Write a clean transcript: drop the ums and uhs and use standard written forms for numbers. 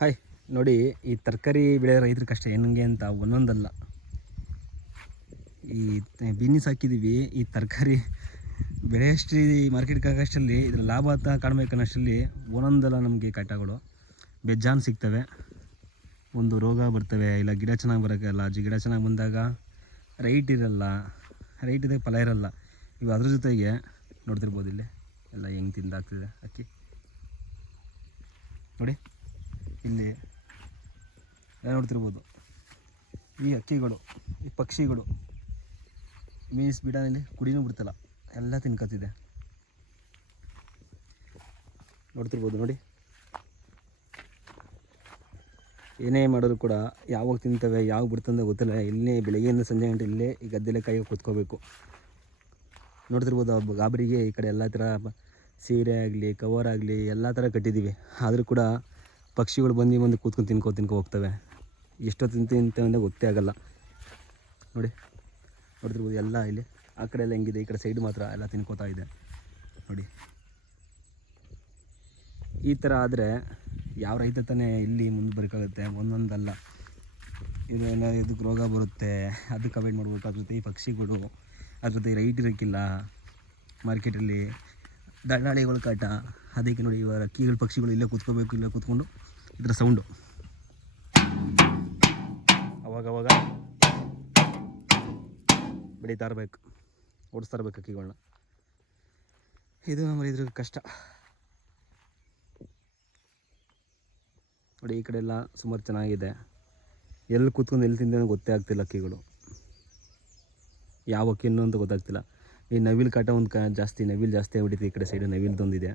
Hi ನೋಡಿ, ಈ ತರಕಾರಿ ಬೆಳೆಯೋ ರೈತರ ಕಷ್ಟ ಹೆಂಗೆ ಅಂತ ಒಂದೊಂದಲ್ಲ. ಈ ಬೀನ್ಸ್ ಹಾಕಿದ್ದೀವಿ, ಈ ತರಕಾರಿ ಬೆಳೆಯಷ್ಟು ಮಾರ್ಕೆಟ್ಗೆ ಆಗೋಷ್ಟರಲ್ಲಿ ಇದ್ರ ಲಾಭ ಅಂತ ಕಾಣಬೇಕನ್ನೋಷ್ಟರಲ್ಲಿ ಒಂದೊಂದಲ್ಲ ನಮಗೆ ಕಟ್ಟಗಳು ಬೆಜ್ಜಾನ್ ಸಿಗ್ತವೆ. ಒಂದು ರೋಗ ಬರ್ತವೆ, ಇಲ್ಲ ಗಿಡ ಚೆನ್ನಾಗಿ ಬರೋಕ್ಕಲ್ಲ. ಗಿಡ ಚೆನ್ನಾಗಿ ಬಂದಾಗ ರೈಟ್ ಇರೋಲ್ಲ, ರೈಟ್ ಇದ್ದಾಗ ಫಲ ಇರೋಲ್ಲ. ಇವು ಅದ್ರ ಜೊತೆಗೆ ನೋಡ್ತಿರ್ಬೋದು ಇಲ್ಲಿ ಎಲ್ಲ ಹೆಂಗೆ ತಿಂದಾಗ್ತಿದೆ ಅಕ್ಕಿ ನೋಡಿ. ಇಲ್ಲಿ ಎಲ್ಲ ನೋಡ್ತಿರ್ಬೋದು ಈ ಅಕ್ಕಿಗಳು, ಈ ಪಕ್ಷಿಗಳು ಮೀನ್ಸ್ ಬಿಡನಲ್ಲಿ ಕುಡಿನೂ ಬಿಡ್ತಲ್ಲ, ಎಲ್ಲ ತಿನ್ಕೋತಿದೆ. ನೋಡ್ತಿರ್ಬೋದು ನೋಡಿ, ಏನೇ ಮಾಡಿದ್ರು ಕೂಡ ಯಾವಾಗ ತಿಂತವೆ ಯಾವಾಗ ಬಿಡ್ತಂದ್ರೆ ಗೊತ್ತಿಲ್ಲ. ಇಲ್ಲೇ ಬೆಳಗ್ಗೆಯಿಂದ ಸಂಜೆ ಗಂಟೆ ಇಲ್ಲೇ ಈ ಗದ್ದೆಲೆ ಕೈಗೆ ಕೂತ್ಕೋಬೇಕು. ನೋಡ್ತಿರ್ಬೋದು ಗಾಬರಿಗೆ ಈ ಕಡೆ ಎಲ್ಲ ಥರ ಸೀರೆ ಆಗಲಿ ಕವರ್ ಆಗಲಿ ಎಲ್ಲ ಥರ ಕಟ್ಟಿದ್ದೀವಿ. ಆದರೂ ಕೂಡ ಪಕ್ಷಿಗಳು ಬಂದು ಕೂತ್ಕೊಂಡು ತಿನ್ಕೊ ಹೋಗ್ತವೆ. ಎಷ್ಟೊತ್ತು ತಿಂತವೆ ಗೊತ್ತೇ ಆಗಲ್ಲ. ನೋಡ್ತಿರ್ಬೋದು ಎಲ್ಲ ಇಲ್ಲಿ ಆ ಕಡೆ ಎಲ್ಲ ಹೆಂಗಿದೆ, ಈ ಕಡೆ ಸೈಡ್ ಮಾತ್ರ ಎಲ್ಲ ತಿನ್ಕೋತಾ ಇದೆ ನೋಡಿ. ಈ ಥರ ಆದರೆ ಯಾವ ರೈತ ತಾನೇ ಇಲ್ಲಿ ಮುಂದೆ ಬರೋಕ್ಕಾಗುತ್ತೆ? ಒಂದೊಂದಲ್ಲ, ಇದಕ್ಕೆ ರೋಗ ಬರುತ್ತೆ, ಅದಕ್ಕೆ ಅವಾಯ್ಡ್ ಮಾಡ್ಬೇಕು. ಅದ್ರ ಜೊತೆ ಈ ಪಕ್ಷಿಗಳು, ಅದ್ರ ಜೊತೆ ರೈಟ್ ಇರೋಕ್ಕಿಲ್ಲ ಮಾರ್ಕೆಟಲ್ಲಿ, ದಳ್ಳಾಳಿಗಳ ಕಾಟ. ಅದಕ್ಕೆ ನೋಡಿ ಇವಾಗ ಅಕ್ಕಿಗಳು ಪಕ್ಷಿಗಳು ಇಲ್ಲೇ ಕೂತ್ಕೋಬೇಕು, ಇಲ್ಲೇ ಕೂತ್ಕೊಂಡು ಇದರ ಸೌಂಡು ಅವಾಗವಾಗ ಬೆಳೀತಾ ಇರಬೇಕು, ಓಡಿಸ್ತಾ ಇರ್ಬೇಕು ಅಕ್ಕಿಗಳನ್ನ. ಇದು ನಮ್ಮ ಇದ್ರ ಕಷ್ಟ ನೋಡಿ. ಈ ಕಡೆ ಎಲ್ಲ ಸುಮಾರು ಚೆನ್ನಾಗಿದೆ, ಎಲ್ಲಿ ಕೂತ್ಕೊಂಡು ಎಲ್ಲಿ ತಿಂದ ಗೊತ್ತೇ ಆಗ್ತಿಲ್ಲ. ಅಕ್ಕಿಗಳು ಯಾವ ಅಕ್ಕಿನೂ ಅಂತ ಗೊತ್ತಾಗ್ತಿಲ್ಲ. ಈ ನವಿಲು ಕಾಟ ಒಂದು ಜಾಸ್ತಿ, ನವಿಲು ಜಾಸ್ತಿ ಆಗ್ಬಿಟ್ಟಿದೆ. ಈ ಕಡೆ ಸೈಡು ನವಿಲ್ದೊಂದಿದೆ.